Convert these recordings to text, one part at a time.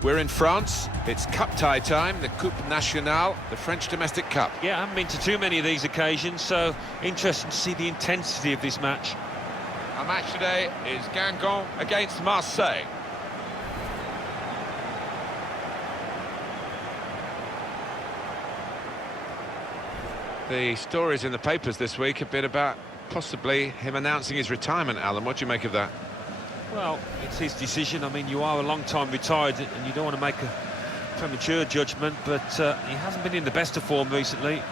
We're in France, it's cup tie time, the Coupe Nationale, the French domestic cup. Yeah, I haven't been to too many of these occasions, so interesting to see the intensity of this match. Our match today is Guingamp against Marseille. The stories in the papers this week have been about possibly him announcing his retirement, Alan. What do you make of that? Well, it's his decision. I mean, you are a long time retired and you don't want to make a premature judgment, but he hasn't been in the best of form recently.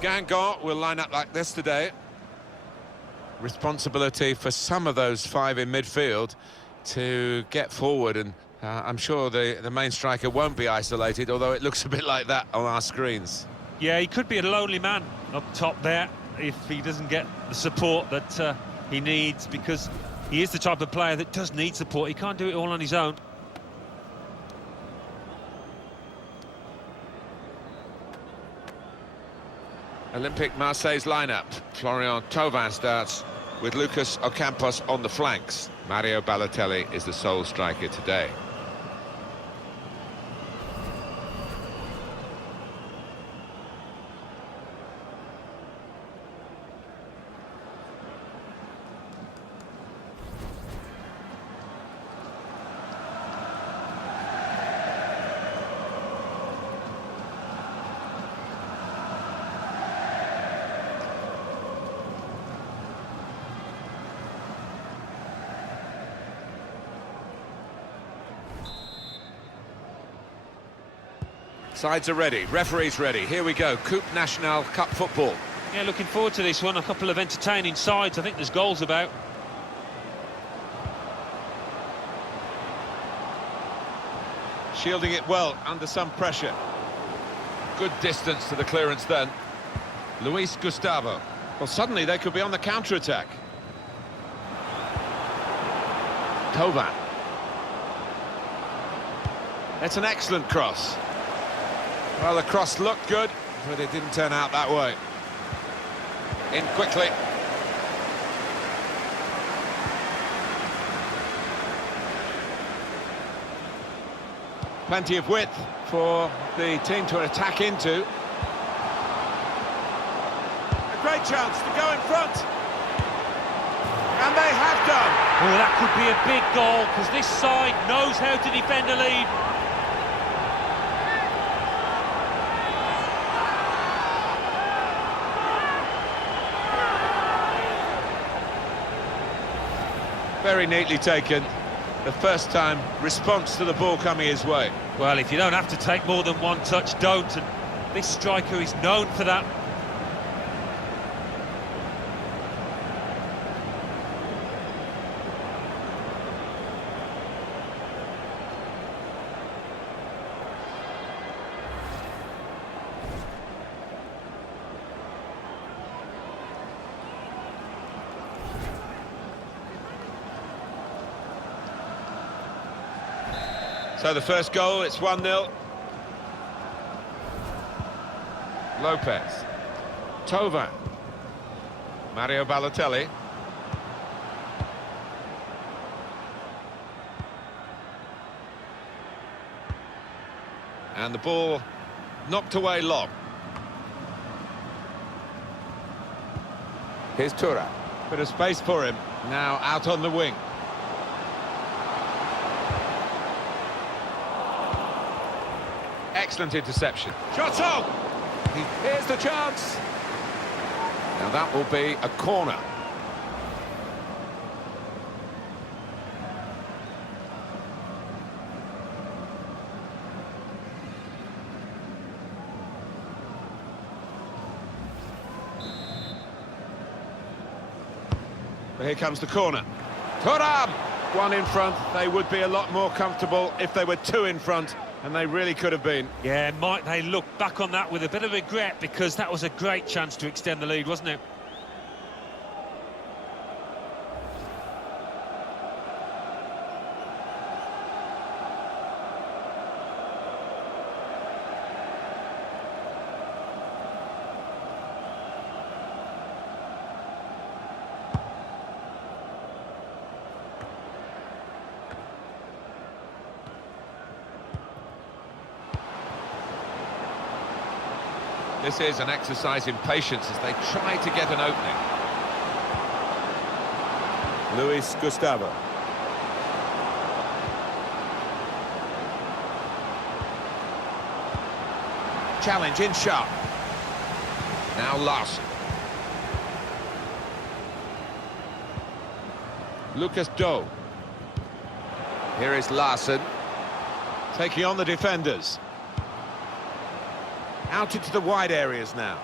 Guingamp will line up like this today. Responsibility for some of those five in midfield to get forward, and I'm sure the main striker won't be isolated, although it looks a bit like that on our screens. Yeah, he could be a lonely man up top there if he doesn't get the support that he needs, because he is the type of player that does need support. He can't do it all on his own. Olympique Marseille's lineup. Florian Thauvin starts with Lucas Ocampos on the flanks. Mario Balotelli is the sole striker today. Sides are ready, referee's ready. Here we go, Coupe Nationale Cup football. Yeah, looking forward to this one. A couple of entertaining sides. I think there's goals about. Shielding it well under some pressure. Good distance to the clearance then. Luis Gustavo. Well, suddenly they could be on the counter-attack. Thauvin. That's an excellent cross. Well, the cross looked good, but it didn't turn out that way. In quickly. Plenty of width for the team to attack into. A great chance to go in front. And they have done. Oh, that could be a big goal, because this side knows how to defend a lead. Very neatly taken. The first time response to the ball coming his way. Well, if you don't have to take more than one touch, don't. And this striker is known for that. So the first goal, it's 1-0. Lopez. Thauvin. Mario Balotelli. And the ball knocked away long. Here's Tura. Bit of space for him. Now out on the wing. Excellent interception. Shot on! Here's the chance. Now that will be a corner. But here comes the corner. Thuram! One in front. They would be a lot more comfortable if they were two in front. And they really could have been. Yeah, might they look back on that with a bit of regret, because that was a great chance to extend the lead, wasn't it? This is an exercise in patience as they try to get an opening. Luis Gustavo. Challenge in sharp. Now Larson. Lucas Doe. Here is Larson. Taking on the defenders. Out into the wide areas now.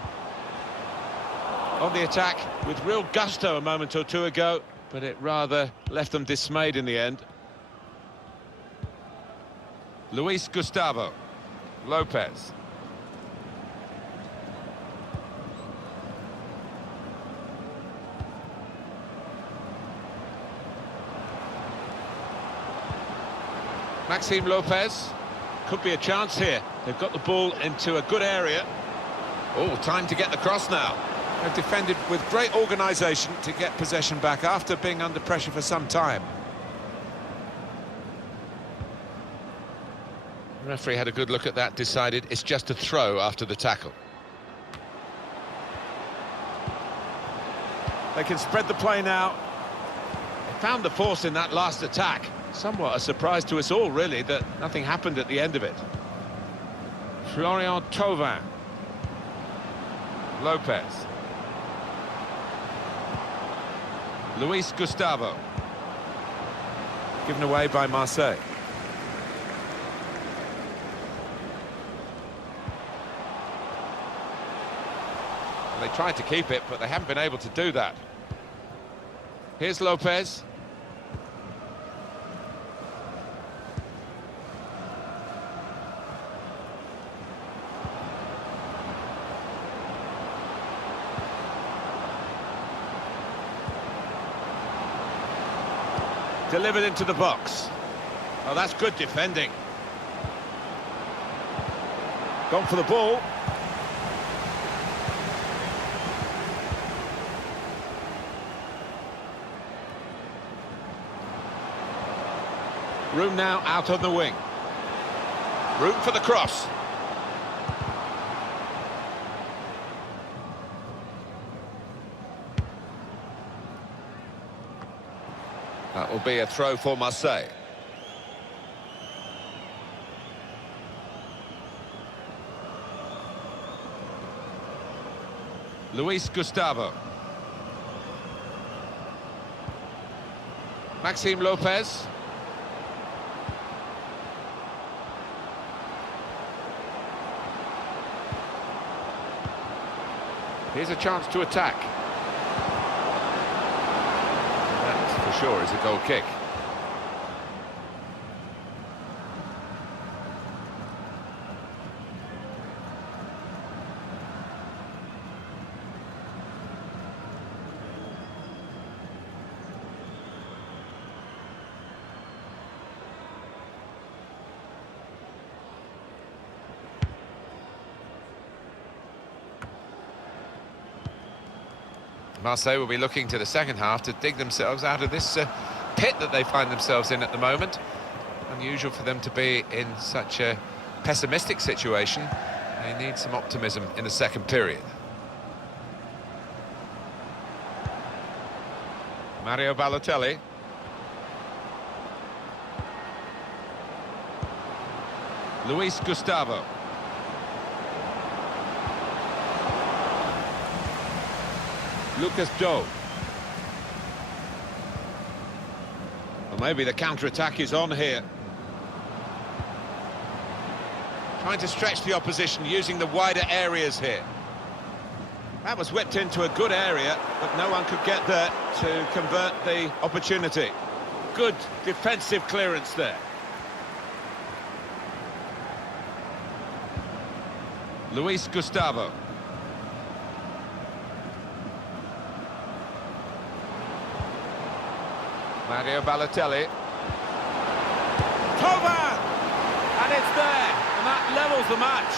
On the attack with real gusto a moment or two ago, but it rather left them dismayed in the end. Luis Gustavo. Lopez. Maxime Lopez. Could be a chance here. They've got the ball into a good area. Oh, time to get the cross now. They've defended with great organisation to get possession back after being under pressure for some time. The referee had a good look at that, decided it's just a throw after the tackle. They can spread the play now. They found the force in that last attack. Somewhat a surprise to us all, really, that nothing happened at the end of it. Florian Thauvin. Lopez. Luis Gustavo. Given away by Marseille. They tried to keep it, but they haven't been able to do that. Here's Lopez. Delivered into the box. Oh, that's good defending. Gone for the ball. Room now out on the wing. Room for the cross. That will be a throw for Marseille. Luis Gustavo. Maxime Lopez. Here's a chance to attack. That, for sure, is a goal kick. Marseille will be looking to the second half to dig themselves out of this pit that they find themselves in at the moment. Unusual for them to be in such a pessimistic situation. They need some optimism in the second period. Mario Balotelli. Luis Gustavo. Lucas Doe. Well, maybe the counter-attack is on here. Trying to stretch the opposition using the wider areas here. That was whipped into a good area, but no one could get there to convert the opportunity. Good defensive clearance there. Luis Gustavo. Mario Balotelli. Thauvin! And it's there, and that levels the match.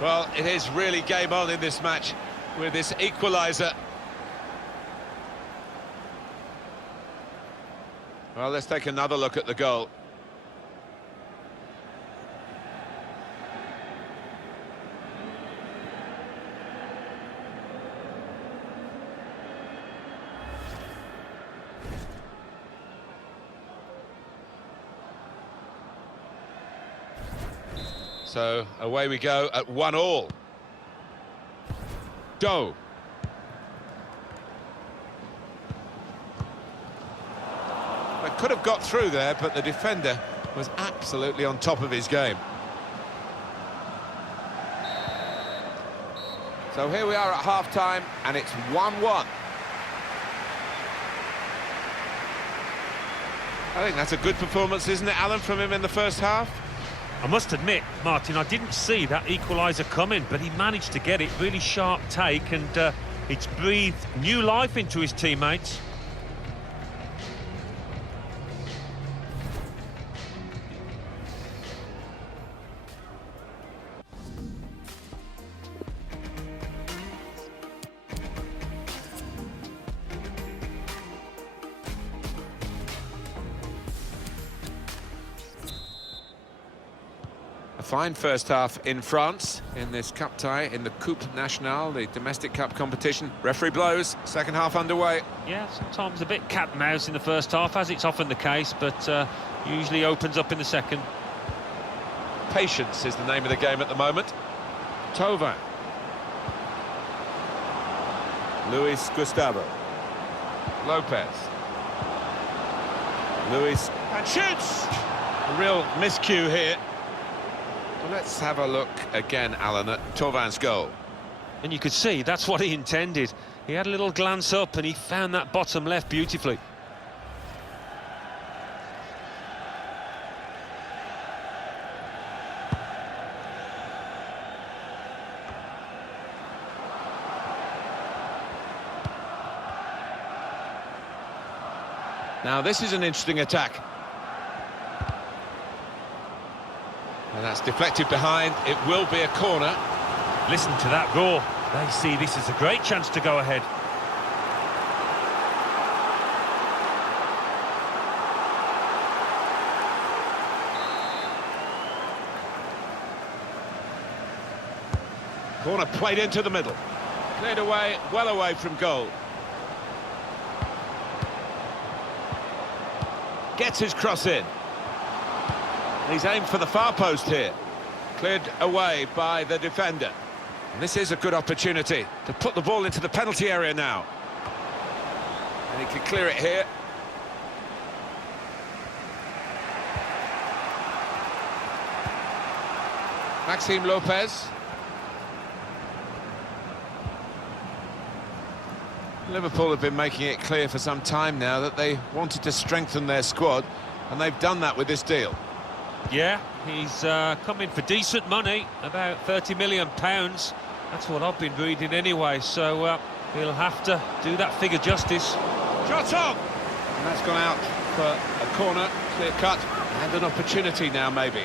Well, it is really game on in this match with this equaliser. Well, let's take another look at the goal. So away we go at 1-1. Doe. They could have got through there, but the defender was absolutely on top of his game. So here we are at half-time, and it's 1-1. I think that's a good performance, isn't it, Alan, from him in the first half? I must admit, Martin, I didn't see that equaliser coming, but he managed to get it. Really sharp take, and it's breathed new life into his teammates. A fine first half in France in this cup tie in the Coupe Nationale, the domestic cup competition. Referee blows, second half underway. Yeah, sometimes a bit cat and mouse in the first half, as it's often the case, but usually opens up in the second. Patience is the name of the game at the moment. Thauvin. Luis Gustavo. Lopez. Luis. And shoots! A real miscue here. Well, let's have a look again, Alan, at Thauvin's goal. And you could see that's what he intended. He had a little glance up and he found that bottom left beautifully. Now, this is an interesting attack. And that's deflected behind. It will be a corner. Listen to that roar. They see this as a great chance to go ahead. Corner played into the middle. Cleared away, well away from goal. Gets his cross in. He's aimed for the far post here. Cleared away by the defender. And this is a good opportunity to put the ball into the penalty area now. And he can clear it here. Maxime Lopez. Liverpool have been making it clear for some time now that they wanted to strengthen their squad, and they've done that with this deal. Yeah, he's come in for decent money, about £30 million. That's what I've been reading anyway, so he'll have to do that figure justice. Shot on! And that's gone out for a corner, clear cut, and an opportunity now, maybe.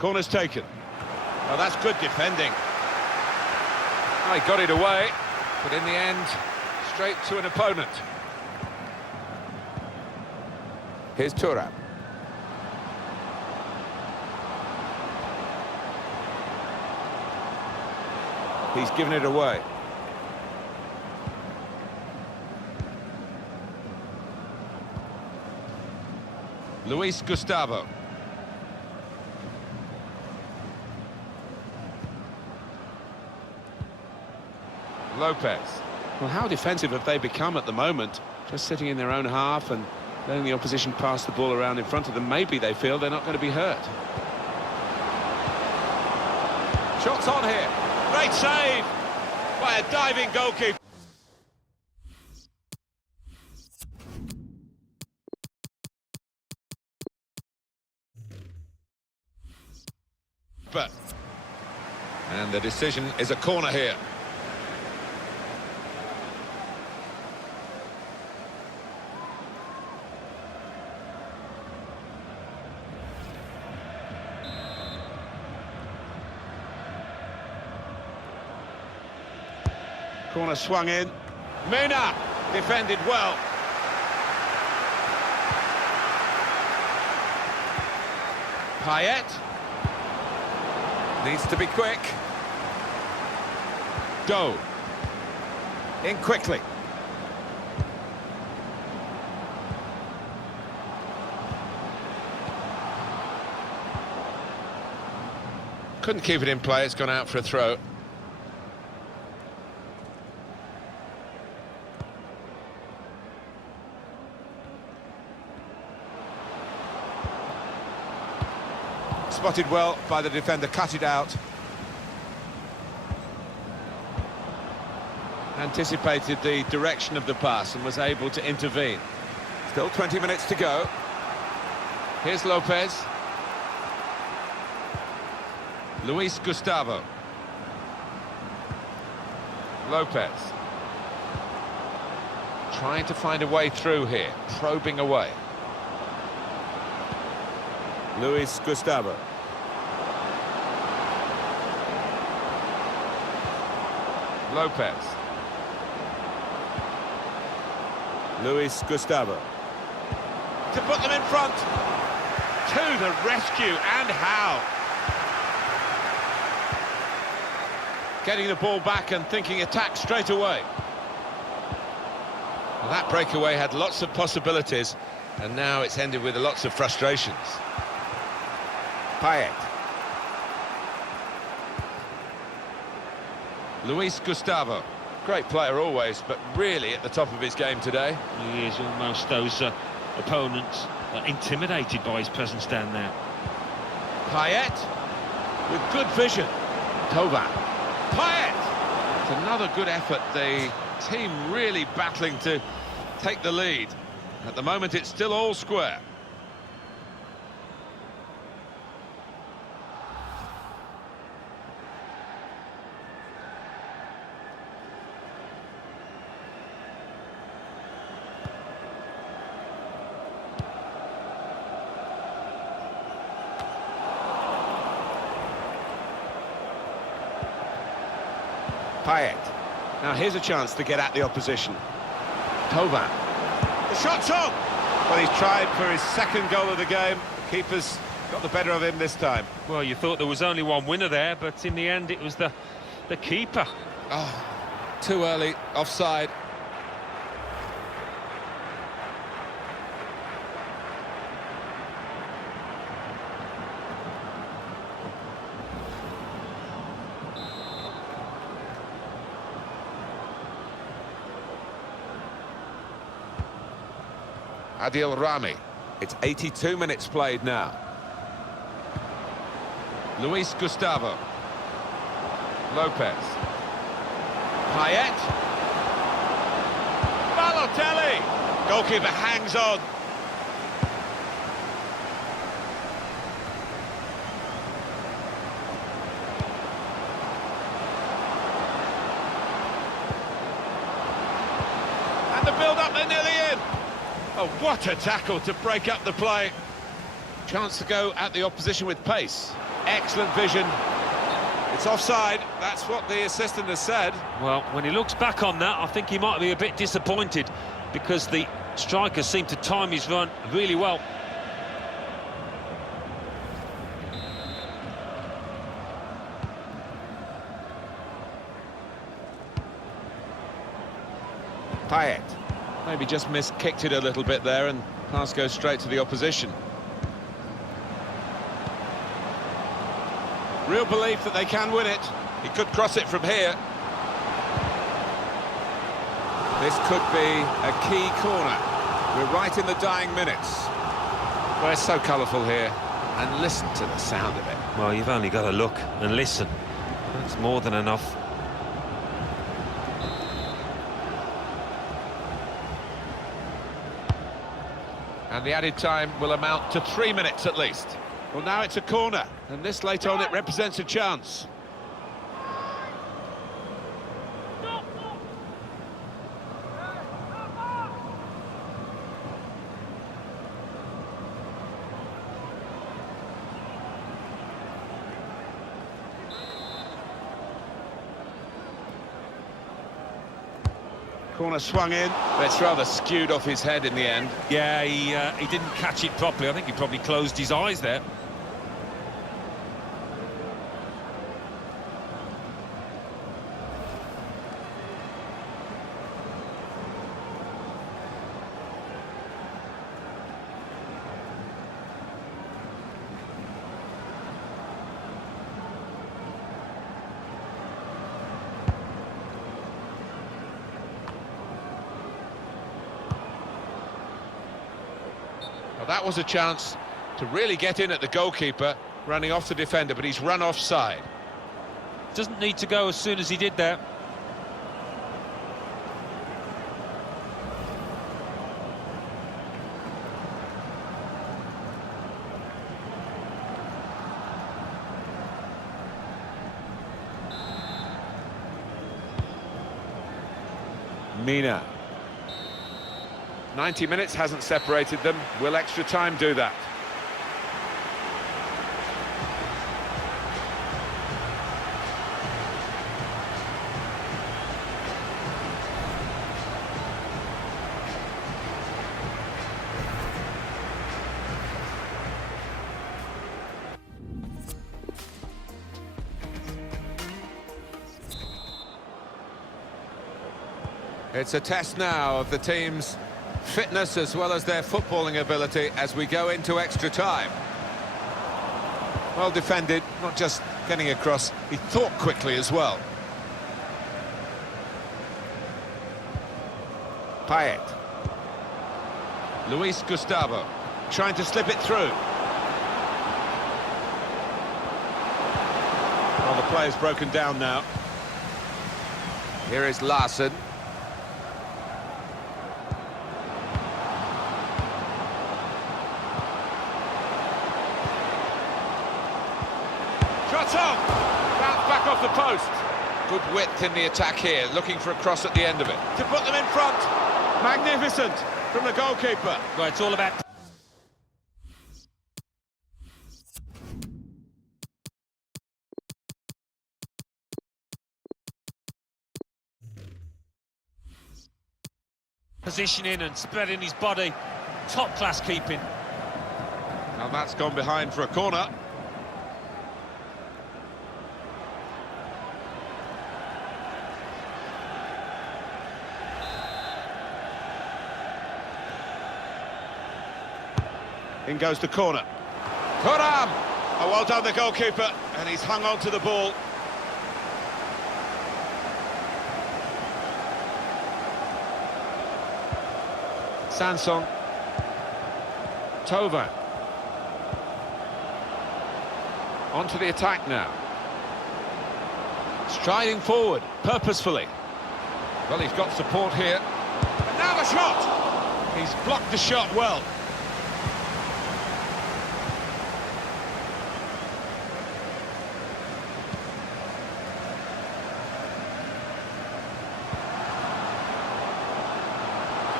Corner's taken. Oh, that's good defending. Oh, he got it away, but in the end, straight to an opponent. Here's Thuram. He's given it away. Luis Gustavo. Lopez. Well, how defensive have they become at the moment? Just sitting in their own half and letting the opposition pass the ball around in front of them. Maybe they feel they're not going to be hurt. Shots on here. Great save by a diving goalkeeper. And the decision is a corner here. Corner swung in. Mina defended well. Payet needs to be quick. Doe in quickly. Couldn't keep it in play, it's gone out for a throw. Spotted well by the defender, cut it out. Anticipated the direction of the pass and was able to intervene. Still 20 minutes to go. Here's Lopez. Luis Gustavo. Lopez. Trying to find a way through here, probing away. Luis Gustavo. Lopez. Luis Gustavo. To put them in front. To the rescue, and how? Getting the ball back and thinking attack straight away. Well, that breakaway had lots of possibilities, and now it's ended with lots of frustrations. Payet. Luis Gustavo. Great player always, but really at the top of his game today. He is almost those opponents intimidated by his presence down there. Payet with good vision. Tovan. Payet! It's another good effort. The team really battling to take the lead. At the moment, it's still all square. Payet. Now here's a chance to get at the opposition. Tovan. The shot's on! Well, he's tried for his second goal of the game. The keeper's got the better of him this time. Well, you thought there was only one winner there, but in the end it was the keeper. Oh, too early, offside. Adil Rami. It's 82 minutes played now. Luis Gustavo. Lopez. Payet. Balotelli! Goalkeeper hangs on. And the build-up, they're nearly in. Oh, what a tackle to break up the play. Chance to go at the opposition with pace. Excellent vision. It's offside, that's what the assistant has said. Well, when he looks back on that, I think he might be a bit disappointed because the striker seemed to time his run really well. Payet. Maybe just kicked it a little bit there, and pass goes straight to the opposition. Real belief that they can win it. He could cross it from here. This could be a key corner. We're right in the dying minutes. Well, it's so colourful here. And listen to the sound of it. Well, you've only got to look and listen. That's more than enough. And the added time will amount to 3 minutes at least. Well, now it's a corner, and this late on it represents a chance. Corner swung in, but it's rather skewed off his head in the end. Yeah, he didn't catch it properly. I think he probably closed his eyes there. Well, that was a chance to really get in at the goalkeeper, running off the defender, but he's run offside. Doesn't need to go as soon as he did there. Mina. 90 minutes hasn't separated them. Will extra time do that? It's a test now of the team's fitness as well as their footballing ability as we go into extra time. Well defended, not just getting across, he thought quickly as well. Payet. Luis Gustavo trying to slip it through. Well, the player's broken down now. Here is Larson. Shot on! Bounce back off the post. Good width in the attack here, looking for a cross at the end of it. To put them in front. Magnificent from the goalkeeper. Well, it's all about positioning and spreading his body. Top class keeping. And that's gone behind for a corner. In goes the corner. Thuram! Oh, well done the goalkeeper, and he's hung on to the ball. Sanson. Tova. Onto the attack now. Striding forward, purposefully. Well, he's got support here. And now the shot! He's blocked the shot well.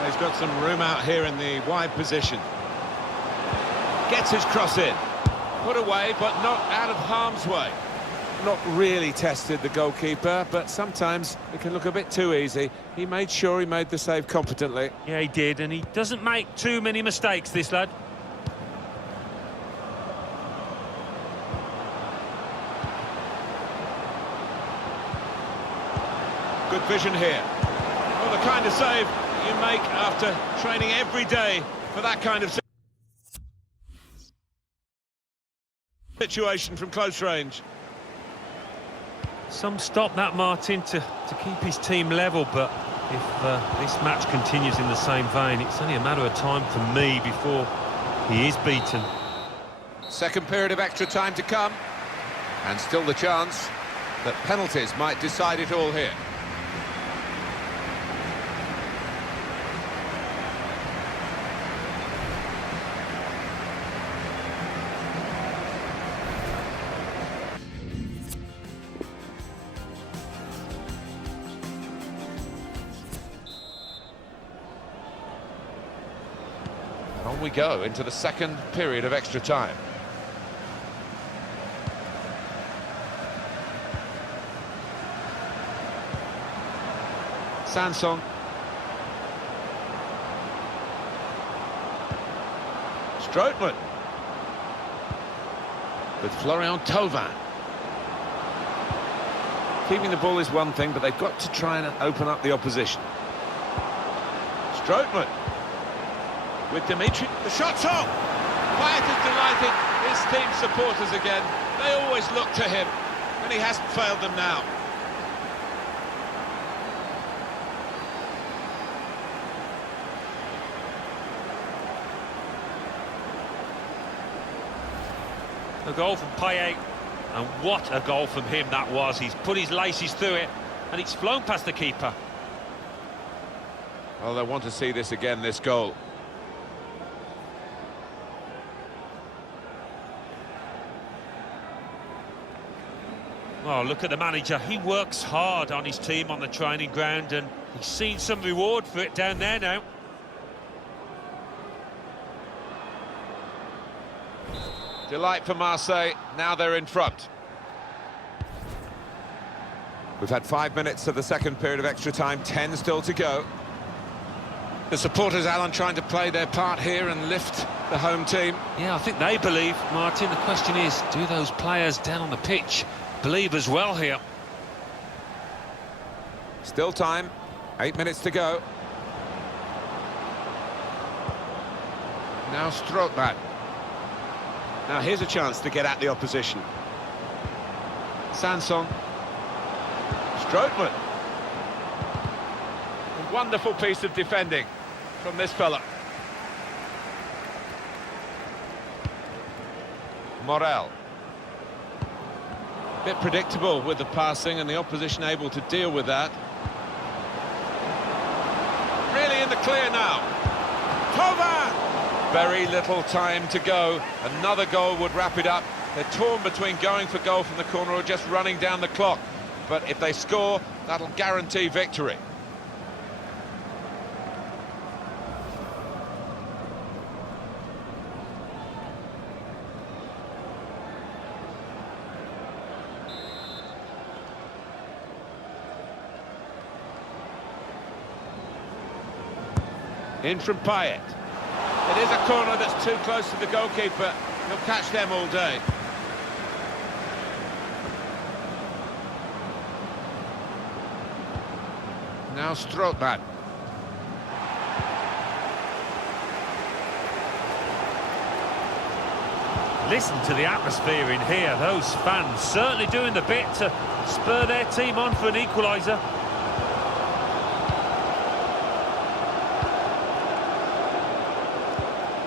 He's got some room out here in the wide position. Gets his cross in. Put away, but not out of harm's way. Not really tested the goalkeeper, but sometimes it can look a bit too easy. He made sure he made the save competently. Yeah, he did, and he doesn't make too many mistakes, this lad. Good vision here. Well, the kind of save you make after training every day for that kind of situation from close range. Some stop that, Martin, to keep his team level, but if this match continues in the same vein, it's only a matter of time for me before he is beaten. Second period of extra time to come, and still the chance that penalties might decide it all here. On we go into the second period of extra time. Sanson. Strootman. With Florian Thauvin. Keeping the ball is one thing, but they've got to try and open up the opposition. Strootman. With Dimitri. The shot's on! Payet is delighted. His team supporters again. They always look to him, and he hasn't failed them now. A goal from Payet, and what a goal from him that was. He's put his laces through it, and it's flown past the keeper. Well, they want to see this again, this goal. Oh, look at the manager. He works hard on his team on the training ground, and he's seen some reward for it down there now. Delight for Marseille, now they're in front. We've had 5 minutes of the second period of extra time, 10 still to go. The supporters, Alan, trying to play their part here and lift the home team. Yeah, I think they believe, Martin. The question is, do those players down on the pitch believe as well here? Still time, 8 minutes to go. Now Strootman. Now here's a chance to get at the opposition. Sanson. Strootman. A wonderful piece of defending from this fella. Morel. Bit predictable with the passing and the opposition able to deal with that. Really in the clear now. Thauvin! Very little time to go. Another goal would wrap it up. They're torn between going for goal from the corner or just running down the clock. But if they score, that'll guarantee victory. In from Payet. It is a corner that's too close to the goalkeeper. He'll catch them all day. Now Strootman. Listen to the atmosphere in here. Those fans certainly doing the bit to spur their team on for an equaliser.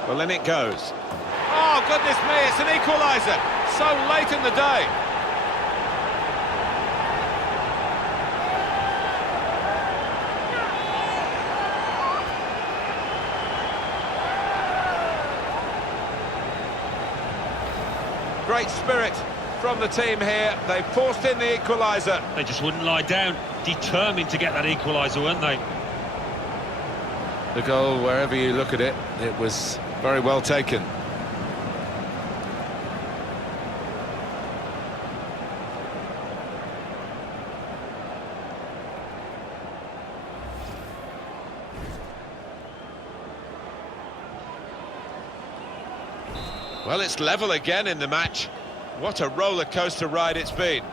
Well, in it goes. Oh, goodness me, it's an equaliser. So late in the day. Great spirit from the team here. They forced in the equaliser. They just wouldn't lie down, determined to get that equaliser, weren't they? The goal, wherever you look at it, it was very well taken. Well, it's level again in the match. What a roller coaster ride it's been.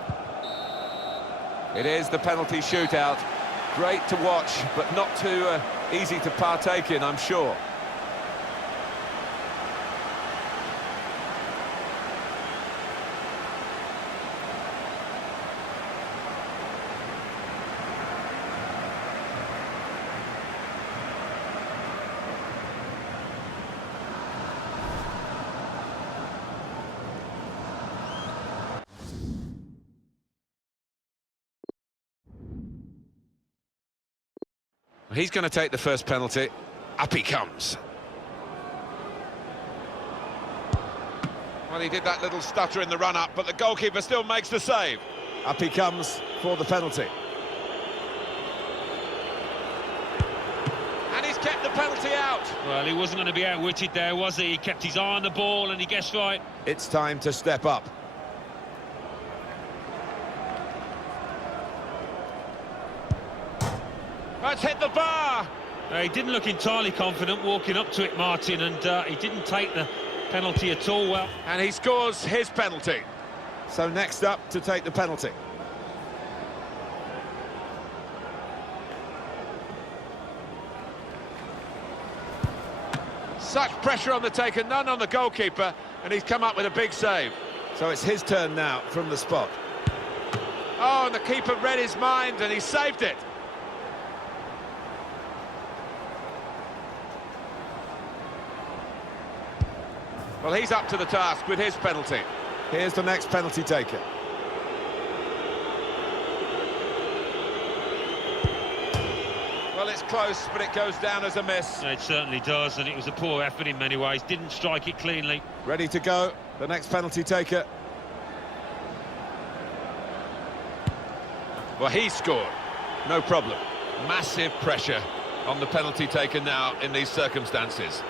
It is the penalty shootout. Great to watch, but not too easy to partake in, I'm sure. He's going to take the first penalty. Up he comes. Well, he did that little stutter in the run-up, but the goalkeeper still makes the save. Up he comes for the penalty. And he's kept the penalty out. Well, he wasn't going to be outwitted there, was he? He kept his eye on the ball and he guessed right. It's time to step up. Let's hit the bar. He didn't look entirely confident walking up to it, Martin, and he didn't take the penalty at all. Well, And he scores his penalty. So next up to take the penalty. Such pressure on the taker, none on the goalkeeper, and he's come up with a big save. So it's his turn now from the spot. Oh, and the keeper read his mind and he saved it. Well, he's up to the task with his penalty. Here's the next penalty taker. Well, it's close, but it goes down as a miss. it certainly does, and it was a poor effort in many ways. Didn't strike it cleanly. Ready to go, the next penalty taker. Well, he scored. No problem. Massive pressure on the penalty taker now in these circumstances.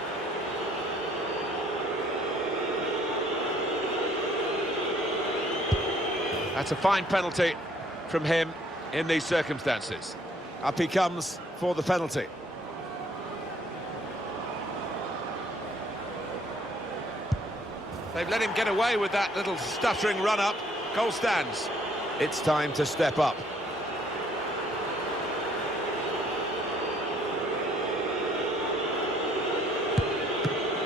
That's a fine penalty from him in these circumstances. Up he comes for the penalty. They've let him get away with that little stuttering run-up. Goal stands. It's time to step up.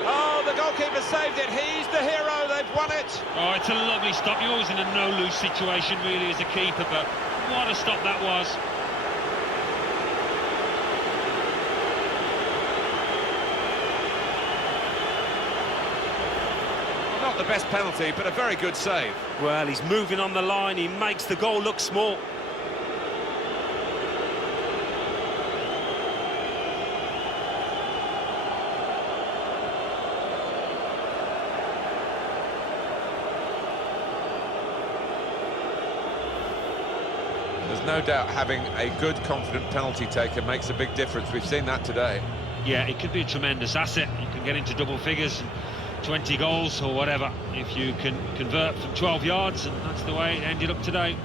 Oh, the goalkeeper saved it. He's the hero. They've won it. Oh, it's a lovely stop. You're always in a no-lose situation, really, as a keeper, but what a stop that was. Not the best penalty, but a very good save. Well, he's moving on the line. He makes the goal look small. There's no doubt having a good, confident penalty taker makes a big difference. We've seen that today. Yeah, it could be a tremendous asset. You can get into double figures, 20 goals or whatever, if you can convert from 12 yards, and that's the way it ended up today.